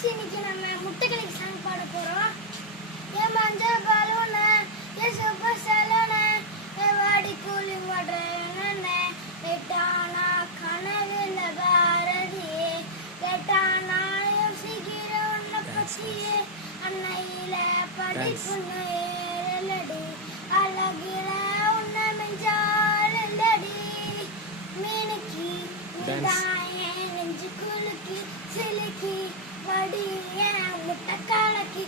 Guys இன்னைக்கு நம்ம முட்டைக்கலக்கி song பாட போறோம். ஏ மஞ்ச பலூன ஏ சூப்பர் சலூன ஏ வாடி கூலிங் வாட்டர் ஏட்டானா கனவுல பாரதியே ஏட்டானா யோசிக்கிற உன்னை பற்றியே அன்னையில படிப்புன்னு ஏறலடி அழகிற உன்னை மெஞ்சாலடி மீனுக்கு தாயே நெஞ்சு குலுக்கி சிலுக்கி வடிய முட்டைக்கலக்கி